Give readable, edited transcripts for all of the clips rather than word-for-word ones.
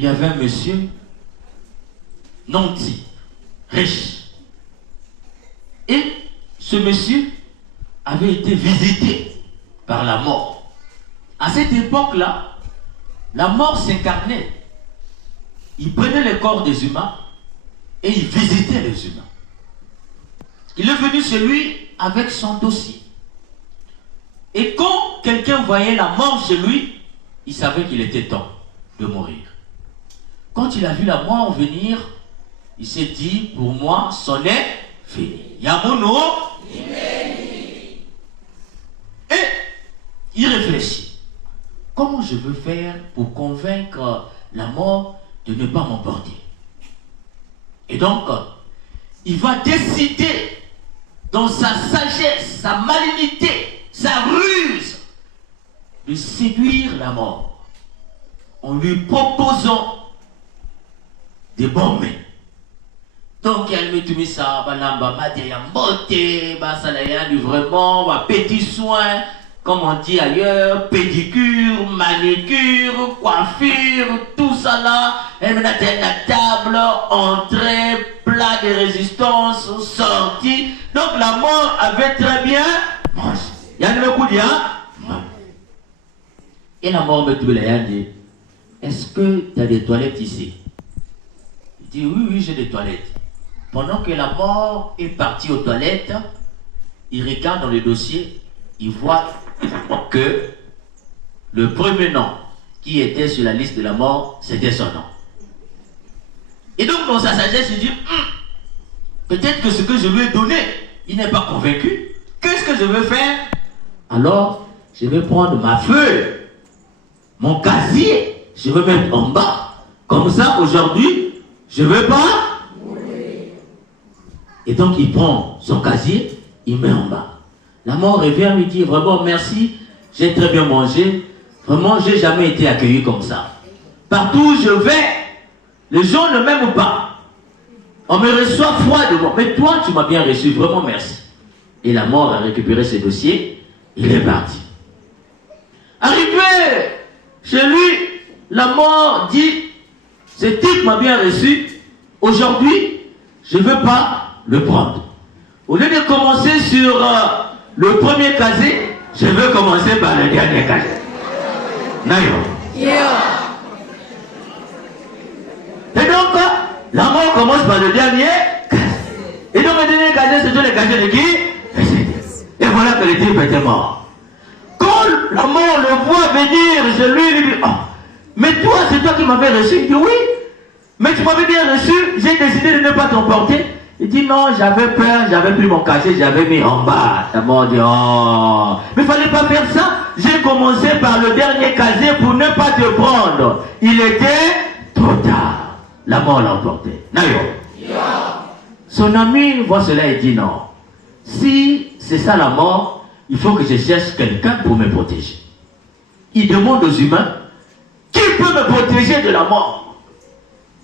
il y avait un monsieur nanti, riche. Et ce monsieur avait été visité par la mort. À cette époque-là, la mort s'incarnait. Il prenait les corps des humains et il visitait les humains. Il est venu chez lui avec son dossier. Et quand quelqu'un voyait la mort chez lui, il savait qu'il était temps de mourir. Quand il a vu la mort venir, il s'est dit, pour moi, c'en est fini. Yamono. Et il réfléchit. Comment je veux faire pour convaincre la mort de ne pas m'emporter? Et donc, il va décider dans sa sagesse, sa malignité, sa ruse, de séduire la mort en lui proposant des bons mets. Donc, elle me dit ça, vraiment, petit soin, comme on dit ailleurs, pédicure, manicure, coiffure, tout ça là, elle me dit la table, entrée, plat de résistance, sortie. Donc, la mort avait très bien mangé. Il y a un coup de et la mort me dit, est-ce que tu as des toilettes ici? Il dit, oui, oui, j'ai des toilettes. Pendant que la mort est partie aux toilettes, il regarde dans le dossier, il voit que le premier nom qui était sur la liste de la mort, c'était son nom. Et donc, dans sa sagesse, il dit, peut-être que ce que je lui ai donné, il n'est pas convaincu. Qu'est-ce que je veux faire? Alors, je vais prendre ma feuille, mon casier, je vais mettre en bas. Comme ça, aujourd'hui, je ne veux pas. Et donc, il prend son casier, il met en bas. La mort revient, lui dit, vraiment, merci, j'ai très bien mangé. Vraiment, je n'ai jamais été accueilli comme ça. Partout où je vais, les gens ne m'aiment pas. On me reçoit froidement. Mais toi, tu m'as bien reçu, vraiment, merci. Et la mort a récupéré ses dossiers, il est parti. Arrivé chez lui, la mort dit, ce type m'a bien reçu, aujourd'hui, je ne veux pas le prendre. Au lieu de commencer sur le premier casier, je veux commencer par le dernier casier. Nayo. Et donc, la mort commence par le dernier casier. Et donc, le dernier casier, c'est le casier de qui? Et voilà que le type était mort. Quand la mort le voit venir, je lui dis, oh, mais toi, c'est toi qui m'avais reçu. Il dit, oui, mais tu m'avais bien reçu, j'ai décidé de ne pas t'emporter. Il dit, non, j'avais peur, j'avais pris mon casier, j'avais mis en bas. La mort dit, oh, mais il ne fallait pas faire ça. J'ai commencé par le dernier casier pour ne pas te prendre. Il était trop tard. La mort l'a emporté. Nayo. Son ami voit cela et dit, non. Si c'est ça la mort, il faut que je cherche quelqu'un pour me protéger. Il demande aux humains, qui peut me protéger de la mort?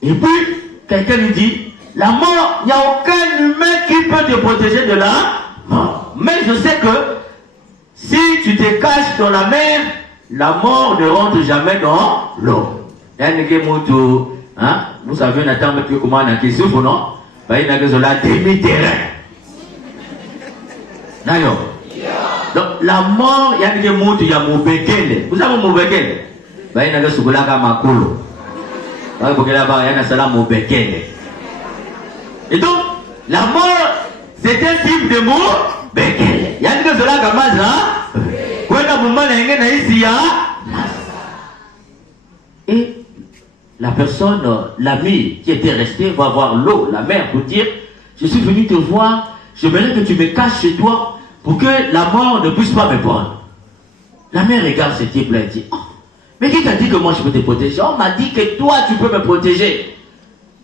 Et puis, quelqu'un lui dit, la mort, il n'y a aucun humain qui peut te protéger de la mort. Mais je sais que si tu te caches dans la mer, la mort ne rentre jamais dans l'eau. Vous savez, on attend comment on a qui souffre, non? Il y a demi-terrain. D'accord. Donc, la mort, il y a des mots, il y a mon bekele. Vous savez mon bekele? Il y a des sougulaka makulu. Il y a des mon bekele. Et donc, la mort, c'est un type de mot bekele. Il y a des sougulaka maza. Et la personne, l'ami qui était resté, va voir l'eau, la mer, pour dire, je suis venu te voir, j'aimerais que tu me caches chez toi pour que la mort ne puisse pas me prendre. La mère regarde ce type-là et dit, oh, mais qui t'a dit que moi je peux te protéger? On m'a dit que toi tu peux me protéger.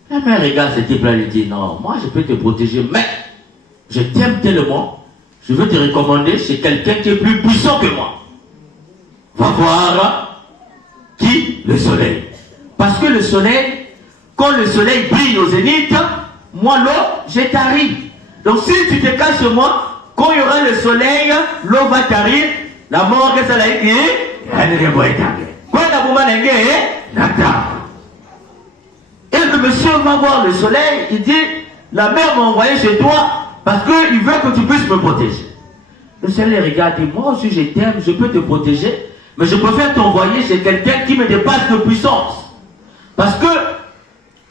La mère regarde ce type-là et dit, non, moi je peux te protéger, mais je t'aime tellement, je veux te recommander chez quelqu'un qui est plus puissant que moi. Va voir qui? Le soleil. Parce que le soleil, quand le soleil brille au zénith, moi l'eau, je t'arrive. Donc si tu te caches chez moi, quand il y aura le soleil, l'eau va t'arriver, la mort que ça l'a été, elle ne va pas t'arriver. Quand la bouma n'est pas, Et le monsieur va voir le soleil, il dit, la mère m'a envoyé chez toi parce qu'il veut que tu puisses me protéger. Le soleil regarde et dit, moi aussi je t'aime, je peux te protéger, mais je préfère t'envoyer chez quelqu'un qui me dépasse de puissance. Parce que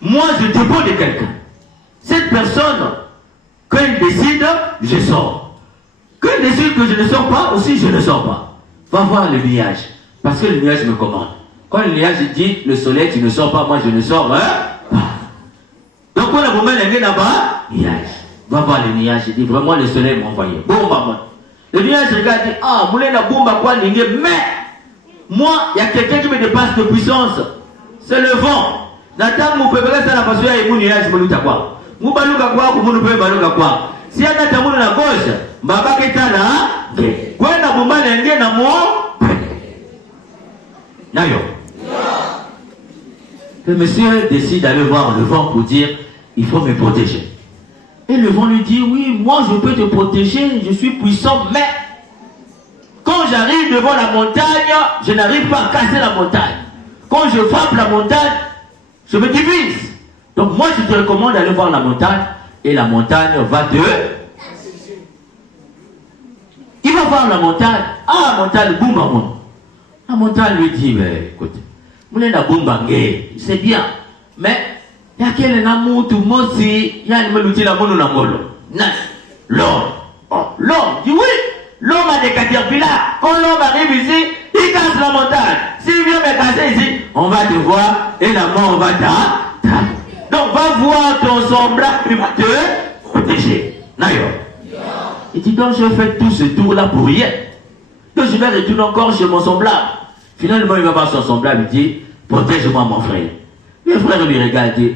moi je dépends de quelqu'un. Cette personne, quand il décide, je sors. Quand il décide que je ne sors pas, aussi je ne sors pas. Va voir le nuage, parce que le nuage me commande. Quand le nuage dit, le soleil, tu ne sors pas, moi je ne sors pas. Donc on a vraiment l'année là-bas, nuage. Va voir le nuage, il dit, vraiment le soleil m'a envoyé. Bon, maman. Le nuage regarde, dit, ah, moulin la bombe à quoi mais moi, il y a quelqu'un qui me dépasse de puissance. C'est le vent. Nathan, mon peuple, ça n'a pas su, il y a un nuage, je me loue à quoi. Mon balouka quoi, ou mon peuple balouka quoi. Si y a un tamoun à la gauche, Baba Ketana, quoi n'a pas mal l'année n'a moi. Nayo. Le monsieur décide d'aller voir le vent pour dire, il faut me protéger. Et le vent lui dit, oui, moi je peux te protéger, je suis puissant, mais quand j'arrive devant la montagne, je n'arrive pas à casser la montagne. Quand je frappe la montagne, je me divise. Donc moi je te recommande d'aller voir la montagne, et la montagne va te... Il va voir la montagne, ah la montagne, boum, boum. La montagne lui dit, mais écoute, c'est bien, mais il y a quel amour tout le monde si il y a une mélodie la mono l'angolo. L'homme. L'homme dit oui. L'homme a des caterpillars. Quand l'homme arrive ici, il casse la montagne. S'il vient me casser ici, on va te voir et la mort va te. Donc va voir ton semblable qui va te protéger. Nayo. Il dit donc je fais tout ce tour là pour rien. Donc je vais retourner encore chez mon semblable. Finalement il va voir son semblable, il dit protège-moi mon frère. Le frère lui regarde et dit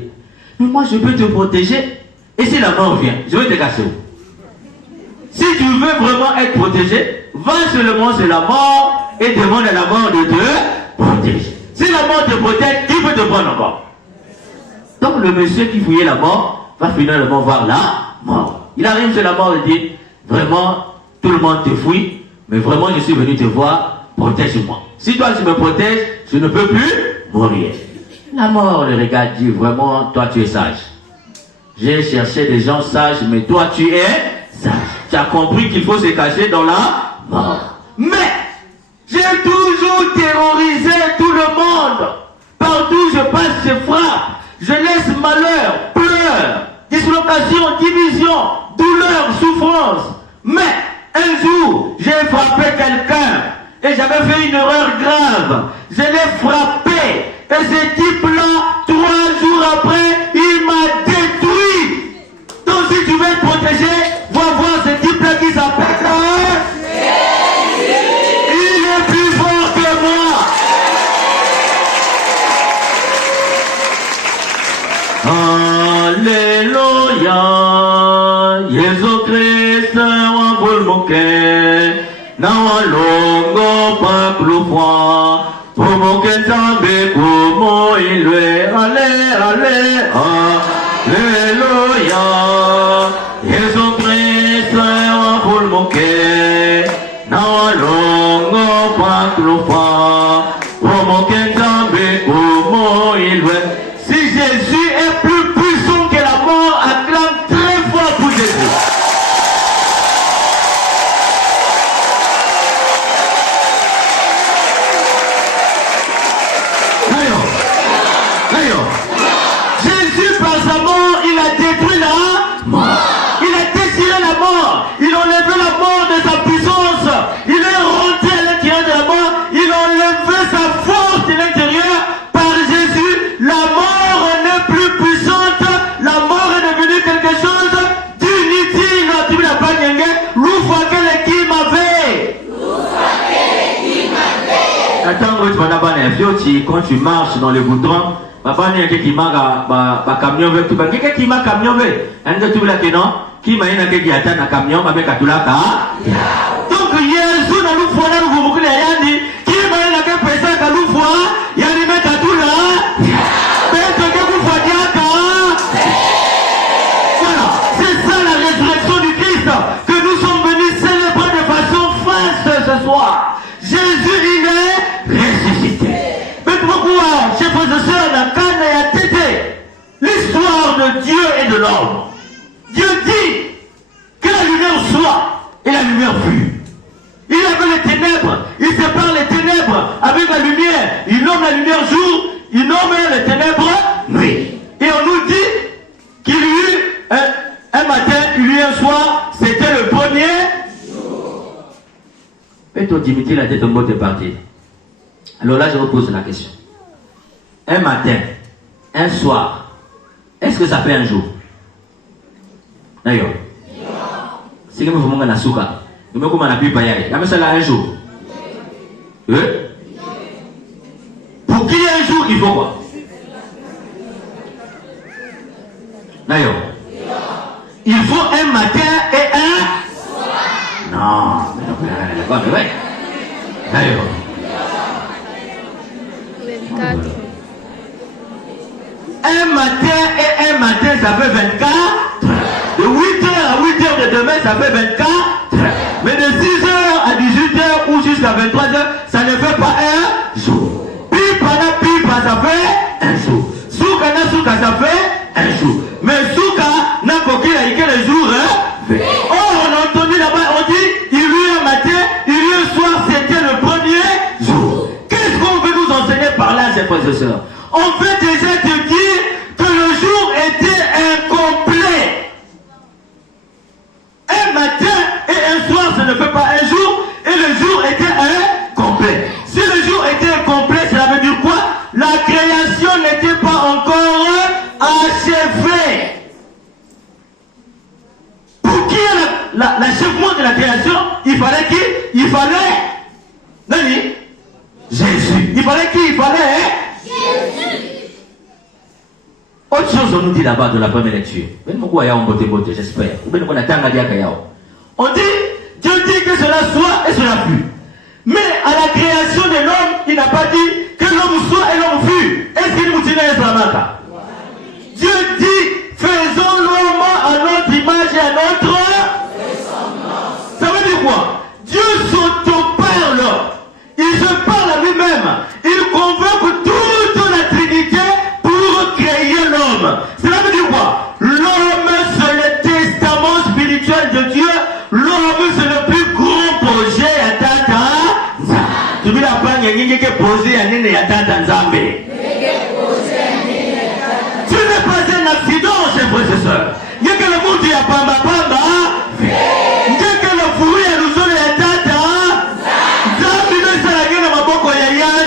mais moi je peux te protéger. Et si la mort vient, je vais te casser. Si tu veux vraiment être protégé, va seulement sur la mort et demande à la mort de te protéger. Si la mort te protège, qui peut te prendre encore? Donc le monsieur qui fouillait la mort va finalement voir la mort. Il arrive sur la mort et dit vraiment tout le monde te fouille, mais vraiment je suis venu te voir, protège-moi. Si toi tu me protèges, je ne peux plus mourir. La mort le regarde dit vraiment toi tu es sage. J'ai cherché des gens sages, mais toi tu es sage. Tu as compris qu'il faut se cacher dans la mort. Mais j'ai toujours terrorisé tout le monde. Partout je passe, je frappe. Je laisse malheur, pleurs, dislocation, division, douleur, souffrance. Mais un jour, j'ai frappé quelqu'un et j'avais fait une erreur grave. Je l'ai frappé et ce type-là, 3 jours après, il m'a détruit. Donc si tu veux te protéger, va voir ce type-là qui s'appelle il est plus fort que moi. Alléluia, Jésus-Christ, on vous le moquer. Nawalongo paklufwa, pomoke tambe kumo ilwe. Allez, alléluia, Jésus-Christ, on vous le moquer. Nawalongo paklufwa, pomoke tambe kumo ilwe. Si Jésus est plus puissant que la mort, acclame très fort pour Jésus. Jésus par sa mort, il a détruit la mort. Il a déchiré la mort. Il a enlevé la mort de sa puissance. Il est rentré à l'intérieur de la mort. Il a enlevé sa force de l'intérieur. Par Jésus, la mort n'est plus puissante. La mort est devenue quelque chose d'inutile. Tu n'as pas gagné. L'ouvre quel qui m'avait. Attends, quand tu marches dans les goudrons, papa n'y a quelqu'un qui m'a camion avec tout. Quelqu'un qui m'a camion avec. Un de tout là que non. Qui m'a dit qu'il y a un camion avec tout là. Donc Jésus n'a nous fois là nous vous voulez rien dire. Qui m'a dit que personne n'a nous fois. Il y a des mecs à tout là. Mais ce que vous voyez voilà, c'est ça la résurrection du Christ que nous sommes venus célébrer de façon faste ce soir. Jésus il est ressuscité. Mais pourquoi, chers frères et sœurs, la canne est à tété? de l'homme. Dieu dit que la lumière soit, et la lumière fut. Il avait les ténèbres, il sépare les ténèbres avec la lumière. Il nomme la lumière jour, il nomme les ténèbres nuit. Et on nous dit qu'il y eut un matin, il y eut un soir, c'était le premier jour. Et toi, Dimitri, la tête en mode est parti. Alors là, je vous pose la question. Un matin, un soir, est-ce que ça fait un jour? D'ailleurs, c'est comme vous m'avez dit, mais comment on a pu payer? Il y a ça là un jour. Pour qu'il y ait un jour, il faut quoi? D'ailleurs, il faut un matin et un soir. Non, mais ouais. D'ailleurs. 24. Un matin et un matin, ça fait 24. De 8h à 8h de demain, ça fait 24. Mais de 6h à 18h ou jusqu'à 23h, ça ne fait pas un jour. Pipana, pipa, ça fait un jour. Souka, ça fait un jour. Mais Souka, n'a pas le jour, hein? Oh, on a entendu là-bas, on dit, il y eut un matin, il y eut un soir, c'était le premier jour. Qu'est-ce qu'on veut nous enseigner par là, chers frères et sœurs? On veut déjà te dire que le jour était incomplet. Un matin et un soir, ça ne fait pas un jour, et le jour était incomplet. Si le jour était incomplet, cela veut dire quoi? La création n'était pas encore achevée. Pour qu'il y ait l'achèvement de la création, il fallait qui? Il fallait Nani? Jésus. Il fallait qui? Il fallait Jésus. Autre chose on nous dit là-bas de la première lecture. J'espère. On dit, Dieu dit que cela soit et cela fut. Mais à la création de l'homme, il n'a pas dit que l'homme soit et l'homme fut. Est-ce qu'il nous dit là? Dieu dit, faisons l'homme à notre image et à notre ressemblance. Ça veut dire quoi? Dieu s'auto-parle. Il se parle à lui-même. Il convoque toute la Trinité pour créer l'homme. Cela veut dire quoi? L'homme, c'est le testament spirituel de Dieu. L'homme, c'est le plus grand projet à Tata. Tu veux la prendre, il y a un projet à Nene à Tata Nzambe. Tu n'es pas un accident, chers frères et sœurs. Il y a que le monde qui a pamba. Il y a que le fourri à nous donner à Tata.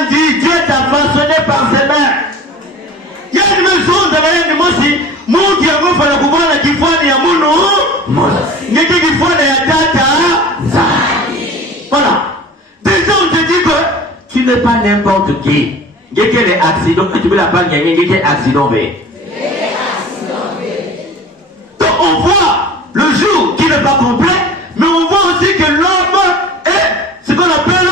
Dieu t'a façonné par ses mains. Il y a une maison dans la maison aussi. Mon Dieu, il faut le pouvoir qui faut les amounos. Il y a qui faut les Tata. Voilà. Déjà, on te dit que tu n'es pas n'importe qui. Il y a des accidents. Tu veux la balle, il y a des accidents. Donc, on voit le jour qui n'est pas complet, mais on voit aussi que l'homme est ce qu'on appelle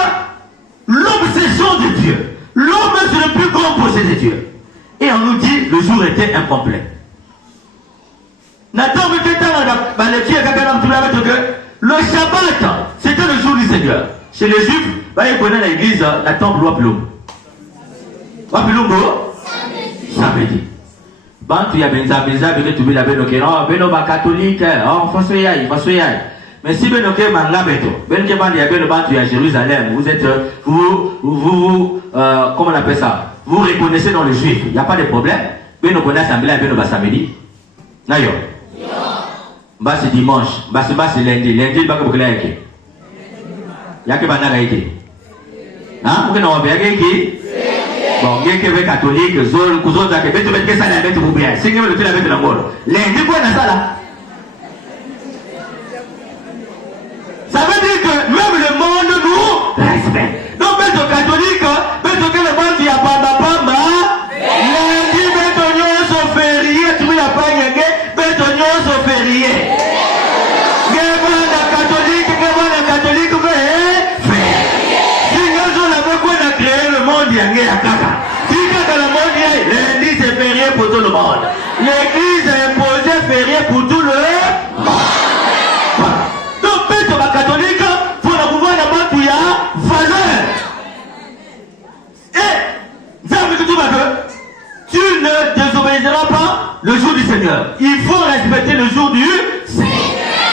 l'obsession de Dieu. L'homme, c'est le plus grand projet de Dieu. Et on nous dit, le jour était incomplet. Nathan, le Shabbat, c'était le jour du Seigneur. Chez les Juifs, ils connaissent l'église, la temple Wapilum. Wapilum, samedi. Tu y a benza, tu veux la benoke, non, catholique, mais si benoke man la beto, benoke man y a tu à Jérusalem, vous êtes, comment on appelle ça? Vous reconnaissez dans les Juifs, il n'y a pas de problème. Benoke na assemblée, benoke samedi. D'ailleurs. Bah c'est dimanche, bah c'est lundi, bah que vous avez il y a que banana été. Hein? Vous avez qui? Bon, il y a que les catholiques, zone, cousin, ça que mettre ça la mettre pour bien. C'est que le fait la mettre dans le monde. Lundi, quoi dans ça là? Ça veut dire que même le monde nous respecte. Donc, mettre au catholique, mettre que le monde qui a pamba. Lundi, mettre au nion au férié, tu veux la pas gagner, mettre au nion au férié. La catholique veut férié. Si nous avons créé le monde, il y a un caca. Si le monde, lundi c'est férié pour tout le monde. L'église est imposée férié pour tout le monde. Voilà. Donc, mettre au catholique, pour pouvoir la battre, il y a valeur. il faut respecter le jour du Seigneur.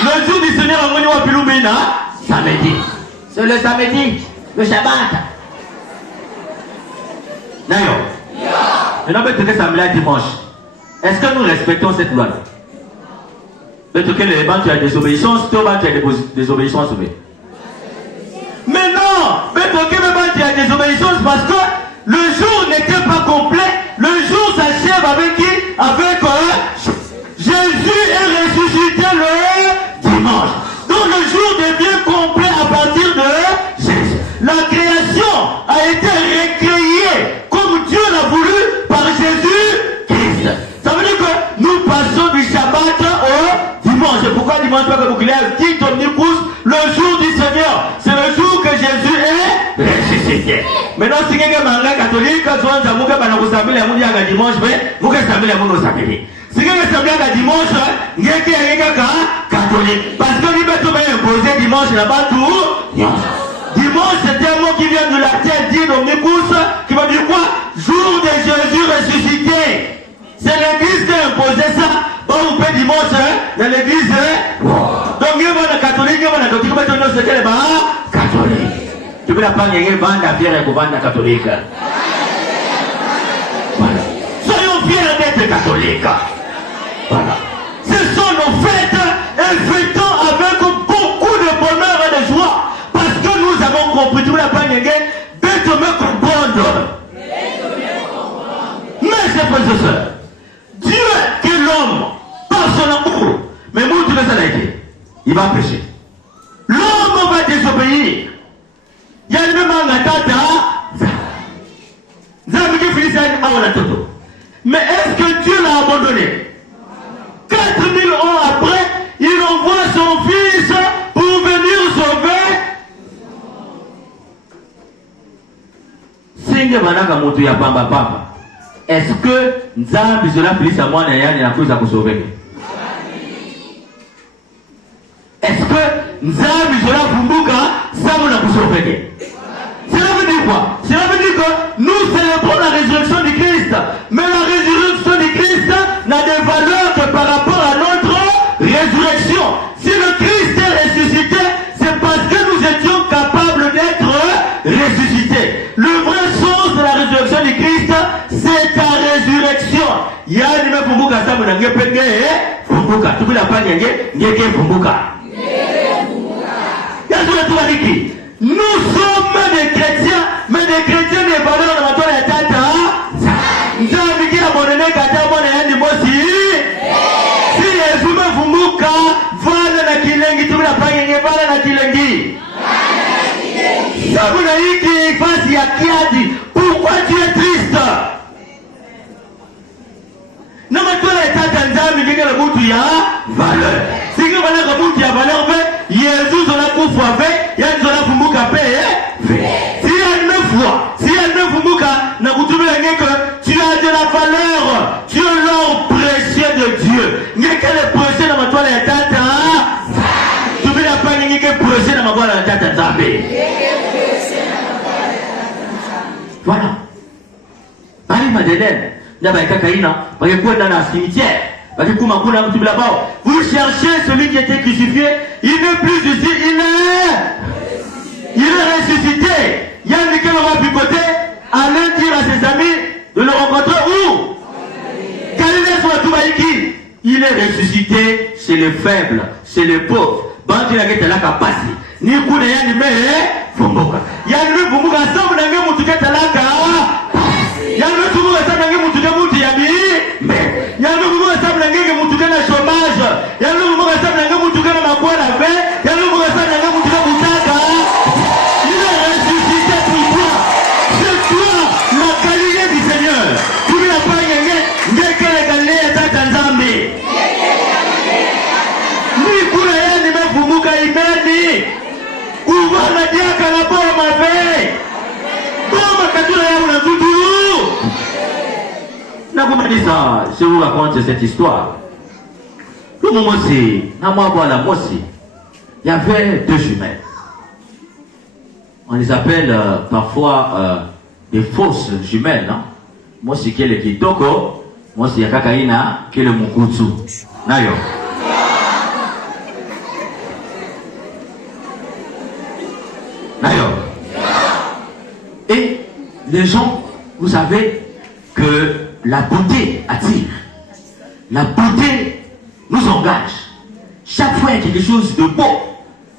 Le jour du Seigneur, on va plus samedi. C'est le samedi, le Shabbat. D'ailleurs, maintenant, on va samedi dimanche. Est-ce que nous respectons cette loi? Mais tu as désobéissance, tu as désobéissance. Mais non, mais tu as désobéissance parce que le jour n'était pas complet. Le jour s'achève avec qui? Avec Jésus est ressuscité le dimanche. Donc le jour devient complet à partir de Jésus. La création a été recréée comme Dieu l'a voulu par Jésus-Christ. Ça veut dire que nous passons du Shabbat au dimanche. C'est pourquoi dimanche, pas que vous dit omnibus, le jour du Seigneur. C'est le jour que Jésus est ressuscité. Maintenant, si quelqu'un est catholique, quand on a dimanche, vous pouvez s'amener à mon samedi. Si quelqu'un s'amener à dimanche, il y a catholique. Parce que lui, il va imposer dimanche là-bas tout. Dimanche, c'est un mot qui vient de latin, dit omnibus, qui va dire quoi? Jour de Jésus ressuscité. C'est l'église qui a imposé ça. Bon, vous faites dimanche, dans l'église. Donc, il y a des catholiques, il y a des catholiques, il y a des catholiques. Tu peux la prendre, il y a une bande à pierre et une bande à catholique. Voilà. Soyons fiers d'être catholiques. Voilà. Ce sont nos fêtes et fêtons avec beaucoup de bonheur et de joie. Parce que nous avons compris, tu peux la prendre, il y a bête me comprendre. Mais c'est pas ça. Dieu qui est l'homme, par son amour, mais moi, tu veux ça été. Il va pécher. L'homme va désobéir. Il y a le même tata. Mais est-ce que Dieu l'a abandonné? 4000 ans après, il envoie son fils pour venir sauver. Singe manaka moto ya pamba pamba. Est-ce que Nzambi zola fils à moi na la cause à vous sauver? Est-ce que Nzambi zola fumbuka ça vous vous sauver? Cela veut dire quoi? Cela veut dire que nous célébrons la résurrection du Christ. Mais la résurrection du Christ n'a de valeur que par rapport à notre résurrection. Si le Christ est ressuscité, c'est parce que nous étions capables d'être ressuscités. Le vrai sens de la résurrection du Christ, c'est ta résurrection. Il y a une même fumbuka, ça vous n'avez pas de fumbuka. Tu peux la pas de fumbuka. Il y a tout le tour qui. Nous sommes des chrétiens, mais des chrétiens des valeurs de la toile et tata. Nous avons dit à mon aîné Kata, mon aîné Mosi. Si les humains fumuka, voilà la kilengi, tu me la payes, voilà la kilengi. Ça vous l'a dit qu'il fasse yakiadi. Pourquoi tu es triste? Non, mais toi, les tata, nous avons dit que le bout y a valeur. Si vous voulez que le bout y a valeur, Jésus on a pour foi fait, il y a une zone pour mouka paye. Si il y a une foi, si il y a une fumuka, n'a pas trouvé que tu as de la valeur, tu es l'or précieux de Dieu. Il y a quel précieux dans ma toile et tata. Tu veux la pas nier que précieux dans ma toile et tata Zambé. Voilà. Allez Madeleine, n'avez pas kakaïna, parce que quoi dans la cimetière. Vous cherchez celui qui était crucifié, il n'est plus ici, il est ressuscité. Il y a un qui va picoter, allez dire à ses amis de le rencontrer où? Galilée soit tout qui? Il est ressuscité chez les faibles, chez les pauvres. Bantu la geta la kapasi. Ni kuna yani me fumbuka. Yani me fumbuka sabu na ngemu tuketa la ka. Yani me fumbuka sabu na ngemu tuketa muti ya bi. Yani me fumbuka sabu na ngemu tuketa chômage. Yani me fumbuka sabu na ngemu tuketa makwala ve. Yani me fumbuka sabu na ngemu tuketa mutaka. Il est ressuscité pour toi. C'est toi la Galilée du Seigneur. Tu ne l'as pas gagné. Ngeke la Galilée ta Tanzambi. Fumuka imeni kuvana diaka na boma ve boma katula ya una tutu na kumaliza. Je vous raconte cette histoire. Le moment c'est na mwabwala mosi, il y avait deux jumelles. On les appelle parfois des fausses jumelles, non? Mosi qui est le kitoko, mosi ya kakaina qui est le mukutsu. Nayo. Nayo. Et les gens, vous savez que la beauté attire. La beauté nous engage. Chaque fois il y a quelque chose de beau,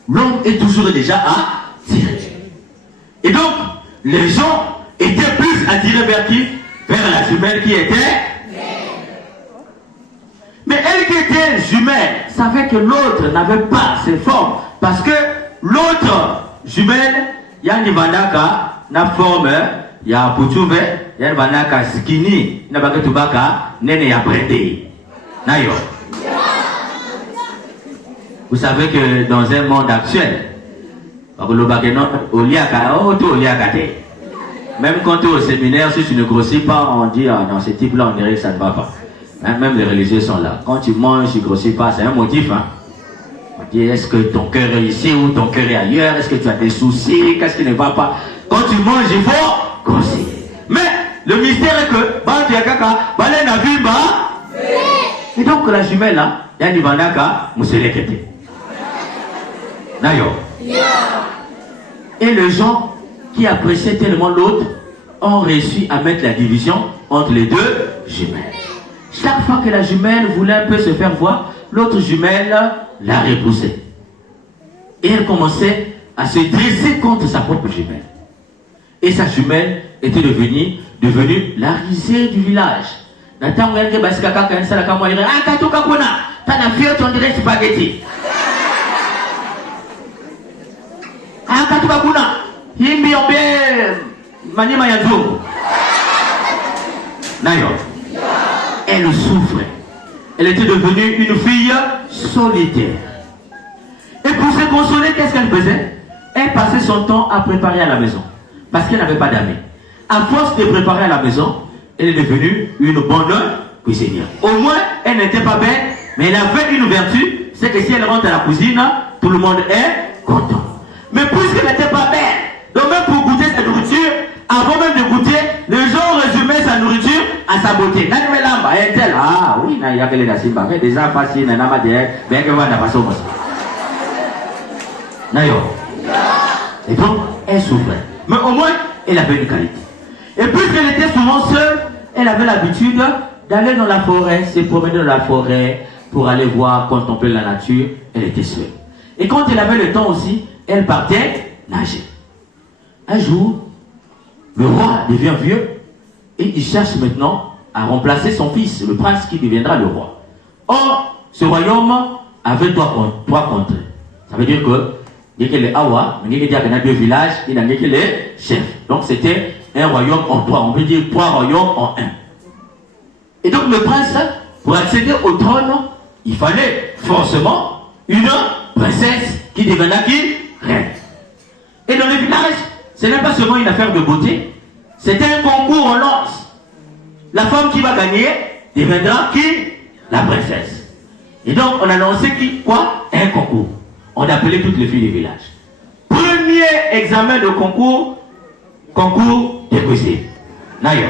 l'homme est toujours déjà attiré. Et donc, les gens étaient plus attirés vers qui? Vers la jumelle qui était. Mais elle qui était jumelle savait que l'autre n'avait pas ses formes. Parce que l'autre jumelle, il y a une vanaka, na forme, il y a Pouchouve, il y a une vanaka skinny, il y a une tubaka, nene ya brede. Nayo. Vous savez que dans un monde actuel, même quand tu es au séminaire, si tu ne grossis pas, on dit ah, dans ce type-là, on dirait que ça ne va pas. Même les religieux sont là. Quand tu manges, tu ne grossis pas, c'est un motif. Hein? On dit est-ce que ton cœur est ici ou ton cœur est ailleurs? Est-ce que tu as des soucis? Qu'est-ce qui ne va pas? Quand tu manges, il faut grossir. Mais le mystère est que, et donc la jumelle là, il y a une vanaka, mousselekete. Nayo. Et les gens qui appréciaient tellement l'autre ont réussi à mettre la division entre les deux jumelles. Chaque fois que la jumelle voulait un peu se faire voir, l'autre jumelle la repoussait. Et elle commençait à se dresser contre sa propre jumelle. Et sa jumelle était devenue la risée du village. On dirait spaghetti. Elle souffrait. Elle était devenue une fille solitaire. Et pour se consoler, qu'est-ce qu'elle faisait? Elle passait son temps à préparer à la maison. Parce qu'elle n'avait pas d'amis. À force de préparer à la maison, elle est devenue une bonne cuisinière. Au moins, elle n'était pas belle, mais elle avait une vertu, c'est que si elle rentre à la cuisine, tout le monde est content. Mais puisqu'elle n'était pas belle, donc même pour goûter sa nourriture, avant même de goûter, les gens résumaient sa nourriture à sa beauté. Ah oui, il y a que les nations, déjà facile, il y a bien que vous n'avez pas ça. Et donc, elle souffrait. Mais au moins, elle avait une qualité. Et puisqu'elle était souvent seule, elle avait l'habitude d'aller dans la forêt, se promener dans la forêt pour aller voir, contempler la nature. Elle était seule. Et quand elle avait le temps aussi, elle partait nager. Un jour, le roi devient vieux et il cherche maintenant à remplacer son fils, le prince qui deviendra le roi. Or, ce royaume avait trois contrées. Ça veut dire que il y a les Awa, il y a deux villages, il y a les chefs. Donc c'était un royaume en trois. On peut dire trois royaumes en un. Et donc le prince, pour accéder au trône, il fallait forcément une princesse qui deviendra qui? Reine. Et dans les villages, ce n'est pas seulement une affaire de beauté, c'est un concours, on lance. La femme qui va gagner deviendra qui? La princesse. Et donc on a lancé qui? Quoi? Un concours. On appelait toutes les filles du village. Premier examen de concours de cuisine. Nayo.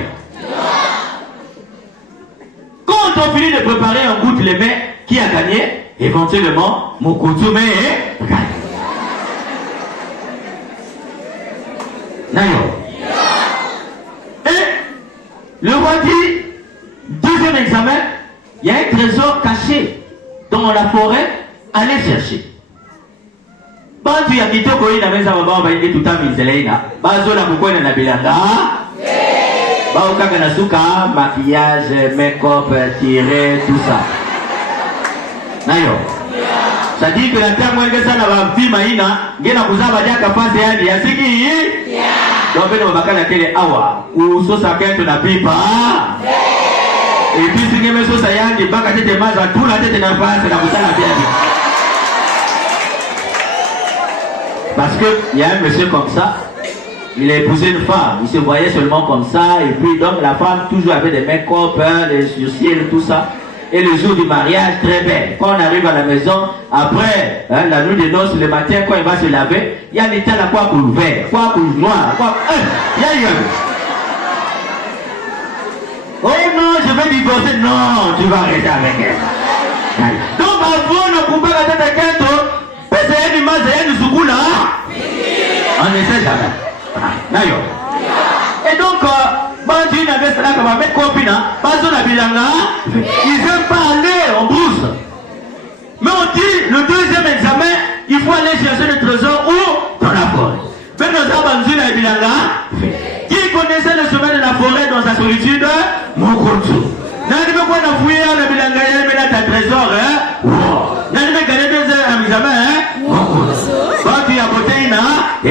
Quand on finit de préparer, on goûte les mets qui a gagné. Éventuellement, Mokotoume est gagné. Nayo. Et le roi dit, deuxième examen, il y a un trésor caché dans la forêt, allez chercher. Bantu ya kitoko hii naweza mabao baende tutamizelena. Bazo na kukwenda na bilanga. Bao kaka na suka, maquillage, make-up, tiré, tout ça. Nayo. Ça dit que la terre mwenge sana ba vima ina, ngena kuzaba jaka pase yandi yasiki. Donc beno bakala tele awa, usosa kento na pipa. Et puis si ngeme sosa yandi baka tete maza tula tete na pase na kusala biabi. Parce qu'il y a un monsieur comme ça, il a épousé une femme, il se voyait seulement comme ça, et puis donc la femme toujours avait des make-up, des sourcils, tout ça. Et le jour du mariage, très belle. Quand on arrive à la maison, après la nuit de noces, le matin, quand il va se laver, il y a l'état à quoi pour le vert, quoi pour le noir, quoi. Il y a eu. Oh non, je vais divorcer. Non, tu vas rester avec elle. Donc avant de couper la tête à Kento, pèse une masse et une soukoula. On ne sait jamais. D'ailleurs. Et donc, quand tu n'avais cela comme avec copine, ils n'aiment pas aller en brousse. Mais on dit, le deuxième examen, il faut aller chercher le trésor où? Dans la forêt. Mais qui connaissait le sommet de la forêt dans sa solitude? Mokotu. N'a-t-il pas qu'on a fouillé le bilanga, il y a ta trésor, hein? N'a-t-il pas gagné deuxième examen, hein? Mokotu. Quand tu as voté, il y a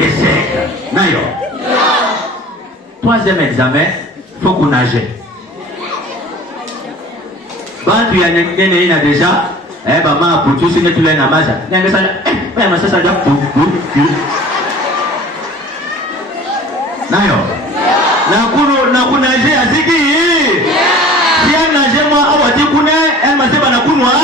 échec. Nayo. Troisième examen, il faut qu'on nage. Quand tu as déjà, maman, pour tout ce que tu as dans ma ça doit Nayo. Na kunaje aziki. Si anaje moi awati kuna, elle m'a dit bana kunwa.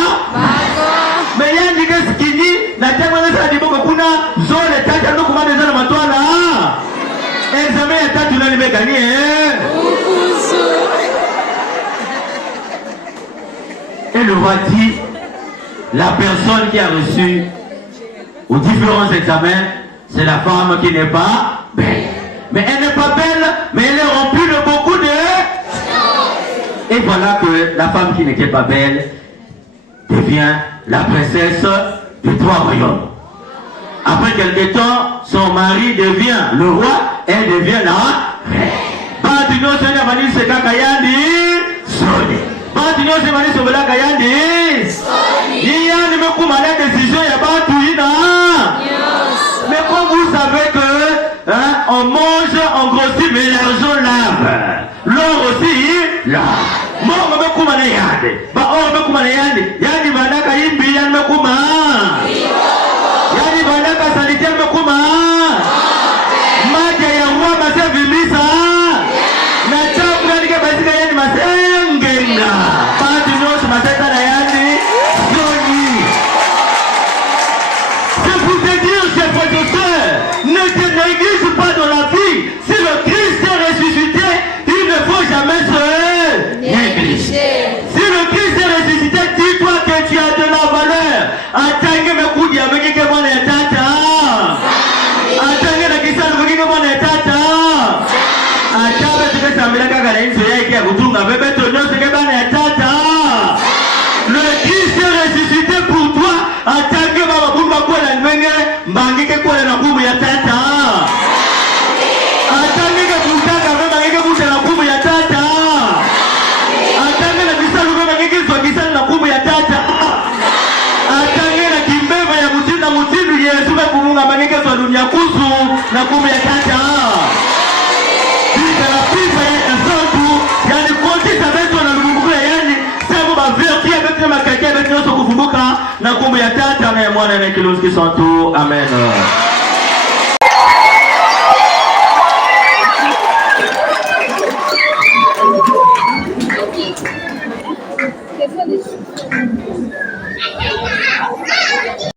Mais yandi skini, na tena na sadi boko kuna, zole tata ndo kumande zana matwala. Examen ya tatu nani megani Et le roi dit, la personne qui a reçu aux différents examens, c'est la femme qui n'est pas belle. Mais elle n'est pas belle, mais elle est remplie de beaucoup de... Et voilà que la femme qui n'était pas belle devient la princesse de 3 royaumes. Après quelque temps, son mari devient le roi, elle devient la reine. Batino Senya Mani Seka Kayandi Soni. Batino Senya Mani Sobela Kayandi Soni. Yiyani Mekuma la décision ya Batouina. Mais comme vous savez que on mange, on grossit, mais l'argent lave. L'or aussi lave. Moi on Mekuma na yande. Ba on Mekuma na yande. Yandi Manaka Yimbi Yan Mekuma. Yani Manaka Salite Mekuma. Maja ya roi Mase Vimisa. Na chakula nike basika yani Masengenga. Pati nosi Maseta na yani Soni. C'est pour te dire, chers frères et sœurs, ne te néglige pas dans la vie. Si le Christ est ressuscité, il ne faut jamais se négliger. Si le Christ est ressuscité, dis-toi que tu as de la valeur. Attendez me koudi avec que mon tata. Attendez la kisa avec que mon tata. Attendez que ça me la kaka na inso ya kia kutunga bebe tonyo se que mon tata. Le Christ est ressuscité pour toi. Attendez ma bumba kwa la ngenge mbangi ke kwa na kumu ya tata. Attendez que kutaka bebe ngeke kuta na kumu ya tata. Attendez la kisa lugo ngeke so kisa na kumu ya tata. Attendez la kimbeba ya mutina mutinu Yesu kwa kumunga ngeke so dunia kusu na kumu ya tata. Bila la pipa ya nzotu yani konti tabeto na lumbuku yani sebo ba verti avec le makake avec notre kukumbuka na kumu ya tata na ya mwana na kiloski santo. Amen.